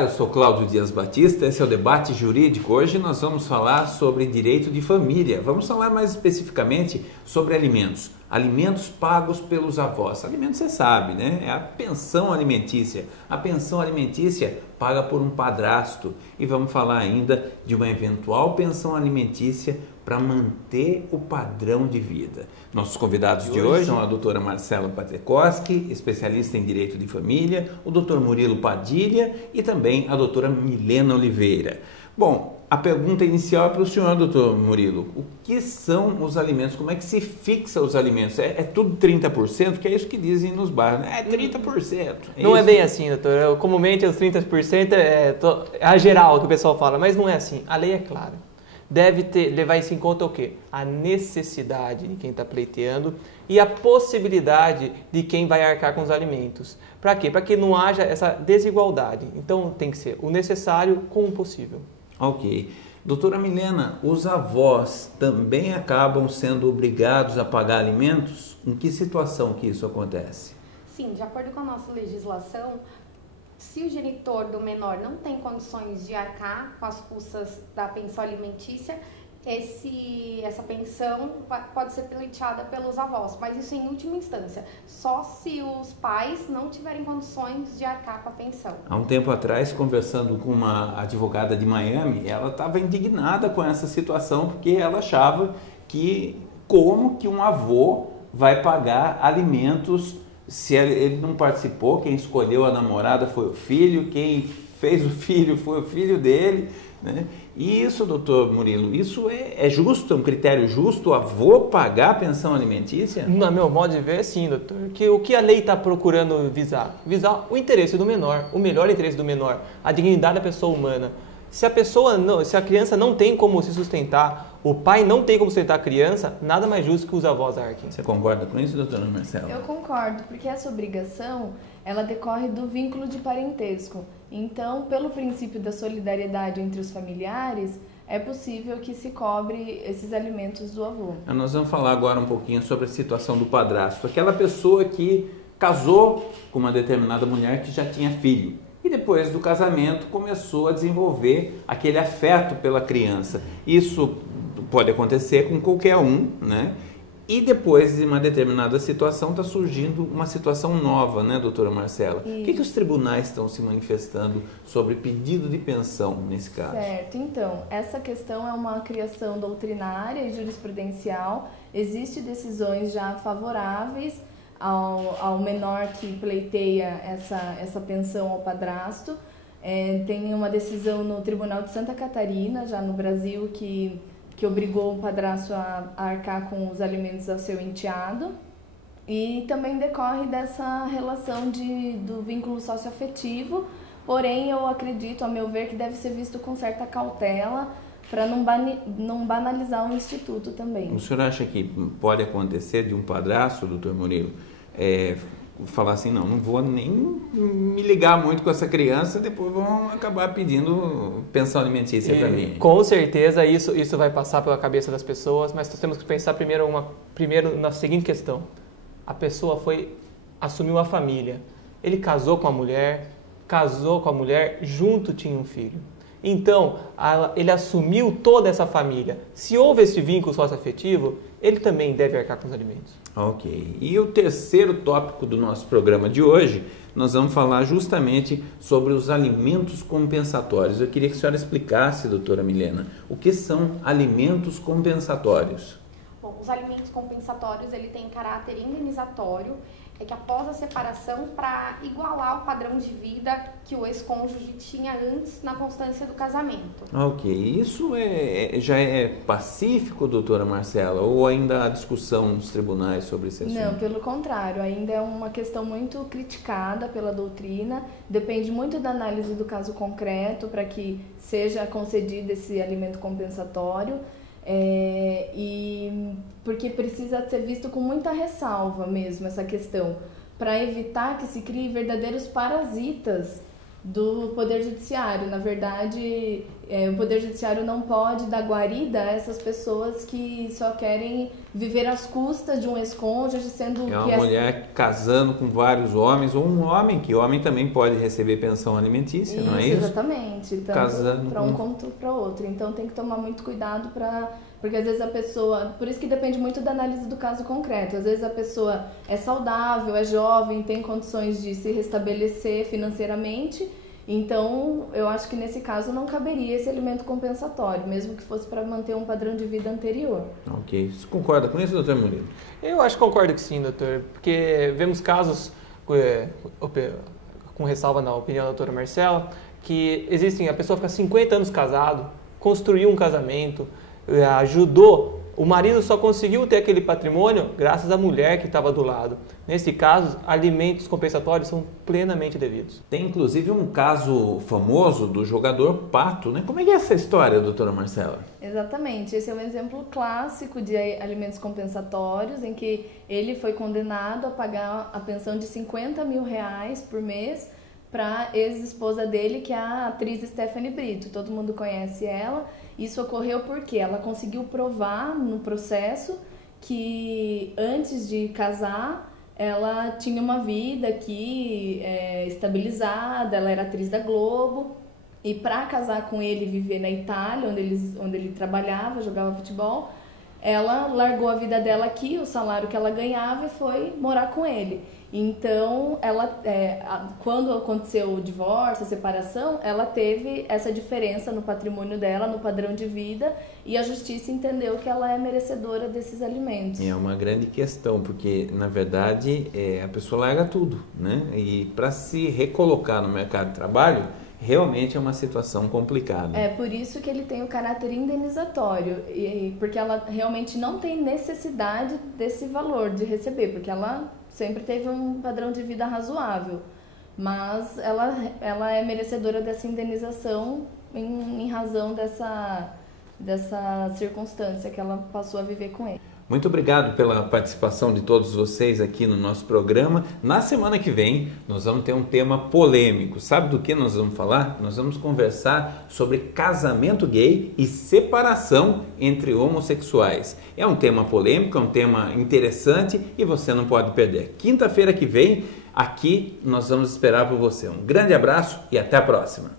Olá, eu sou Cláudio Dias Batista, esse é o Debate Jurídico. Hoje nós vamos falar sobre direito de família. Vamos falar mais especificamente sobre alimentos. Alimentos pagos pelos avós. Alimentos você sabe, né? É a pensão alimentícia. A pensão alimentícia paga por um padrasto. E vamos falar ainda de uma eventual pensão alimentícia para manter o padrão de vida. Nossos convidados de hoje são a doutora Marcela Patekoski, especialista em direito de família, o doutor Murilo Padilha e também a doutora Milena Oliveira. Bom, a pergunta inicial é para o senhor, doutor Murilo. O que são os alimentos? Como é que se fixa os alimentos? É tudo 30%? Que é isso que dizem nos bairros, né? É 30%. Não é bem assim, doutor. Comumente os 30% é a geral que o pessoal fala, mas não é assim. A lei é clara. Deve levar isso em conta o quê? A necessidade de quem está pleiteando e a possibilidade de quem vai arcar com os alimentos. Para quê? Para que não haja essa desigualdade. Então tem que ser o necessário com o possível. Ok. Doutora Milena, os avós também acabam sendo obrigados a pagar alimentos? Em que situação que isso acontece? Sim, de acordo com a nossa legislação, se o genitor do menor não tem condições de arcar com as custas da pensão alimentícia, essa pensão pode ser pleiteada pelos avós, mas isso em última instância, só se os pais não tiverem condições de arcar com a pensão. Há um tempo atrás, conversando com uma advogada de Miami, ela estava indignada com essa situação, porque ela achava que como que um avô vai pagar alimentos se ele não participou, quem escolheu a namorada foi o filho, quem fez o filho foi o filho dele, né? E isso, doutor Murilo, isso é justo, é um critério justo, o avô pagar a pensão alimentícia? No meu modo de ver, sim, doutor. O que a lei está procurando visar? Visar o interesse do menor, o melhor interesse do menor, a dignidade da pessoa humana. Se a criança não tem como se sustentar, o pai não tem como sustentar a criança, nada mais justo que os avós arquem. Você concorda com isso, doutora Marcela? Eu concordo, porque essa obrigação, ela decorre do vínculo de parentesco. Então, pelo princípio da solidariedade entre os familiares, é possível que se cobre esses alimentos do avô. Nós vamos falar agora um pouquinho sobre a situação do padrasto. Aquela pessoa que casou com uma determinada mulher que já tinha filho. E depois do casamento começou a desenvolver aquele afeto pela criança. Isso pode acontecer com qualquer um, né? E depois de uma determinada situação está surgindo uma situação nova, né, doutora Marcela? O que os tribunais estão se manifestando sobre pedido de pensão nesse caso? Certo, então, essa questão é uma criação doutrinária e jurisprudencial. Existem decisões já favoráveis ao menor que pleiteia essa pensão ao padrasto. Tem uma decisão no Tribunal de Santa Catarina, já no Brasil, que obrigou o padrasto a arcar com os alimentos ao seu enteado. E também decorre dessa relação do vínculo socioafetivo, porém eu acredito, a meu ver, que deve ser visto com certa cautela para não banalizar o instituto também. O senhor acha que pode acontecer de um padrasto, doutor Murilo, falar assim, não vou nem me ligar muito com essa criança, depois vão acabar pedindo pensão alimentícia para mim? Com certeza isso vai passar pela cabeça das pessoas, mas nós temos que pensar primeiro na seguinte questão. A pessoa assumiu a família, ele casou com a mulher, junto tinha um filho. Então, ele assumiu toda essa família. Se houve esse vínculo socioafetivo, ele também deve arcar com os alimentos. Ok. E o terceiro tópico do nosso programa de hoje, nós vamos falar justamente sobre os alimentos compensatórios. Eu queria que a senhora explicasse, doutora Milena, o que são alimentos compensatórios. Bom, os alimentos compensatórios, ele tem caráter indenizatório, é que após a separação, para igualar o padrão de vida que o ex-cônjuge tinha antes na constância do casamento. Ok. Isso já é pacífico, doutora Marcela, ou ainda há discussão nos tribunais sobre esse assunto? Não, pelo contrário, ainda é uma questão muito criticada pela doutrina, depende muito da análise do caso concreto para que seja concedido esse alimento compensatório. E porque precisa ser visto com muita ressalva mesmo essa questão, para evitar que se criem verdadeiros parasitas do Poder Judiciário. Na verdade, o Poder Judiciário não pode dar guarida a essas pessoas que só querem viver às custas de um ex-cônjuge, sendo é uma mulher casando com vários homens, ou um homem, que homem também pode receber pensão alimentícia, não é isso? Exatamente, tanto para um quanto para outro. Então tem que tomar muito cuidado porque às vezes a pessoa, por isso que depende muito da análise do caso concreto, às vezes a pessoa é saudável, é jovem, tem condições de se restabelecer financeiramente, então eu acho que nesse caso não caberia esse alimento compensatório, mesmo que fosse para manter um padrão de vida anterior. Ok, você concorda com isso, doutor Murilo? Eu acho que concordo que sim, doutor, porque vemos casos, com ressalva na opinião da doutora Marcela, que existem, a pessoa fica 50 anos casado, construiu um casamento, ajudou, o marido só conseguiu ter aquele patrimônio graças à mulher que estava do lado. Nesse caso, alimentos compensatórios são plenamente devidos. Tem inclusive um caso famoso do jogador Pato, né? Como é que é essa história, doutora Marcela? Exatamente, esse é um exemplo clássico de alimentos compensatórios, em que ele foi condenado a pagar a pensão de R$50 mil por mês para a ex-esposa dele, que é a atriz Stephanie Brito. Todo mundo conhece ela. Isso ocorreu porque ela conseguiu provar no processo que antes de casar ela tinha uma vida aqui estabilizada, ela era atriz da Globo, e para casar com ele e viver na Itália, onde ele trabalhava, jogava futebol, ela largou a vida dela aqui, o salário que ela ganhava, e foi morar com ele. Então, quando aconteceu o divórcio, a separação, ela teve essa diferença no patrimônio dela, no padrão de vida, e a justiça entendeu que ela é merecedora desses alimentos. É uma grande questão, porque, na verdade, a pessoa larga tudo, né? E para se recolocar no mercado de trabalho, realmente é uma situação complicada. É por isso que ele tem o caráter indenizatório, porque ela realmente não tem necessidade desse valor de receber, porque ela sempre teve um padrão de vida razoável, mas ela é merecedora dessa indenização em razão dessa circunstância que ela passou a viver com ele. Muito obrigado pela participação de todos vocês aqui no nosso programa. Na semana que vem, nós vamos ter um tema polêmico. Sabe do que nós vamos falar? Nós vamos conversar sobre casamento gay e separação entre homossexuais. É um tema polêmico, é um tema interessante e você não pode perder. Quinta-feira que vem, aqui nós vamos esperar por você. Um grande abraço e até a próxima.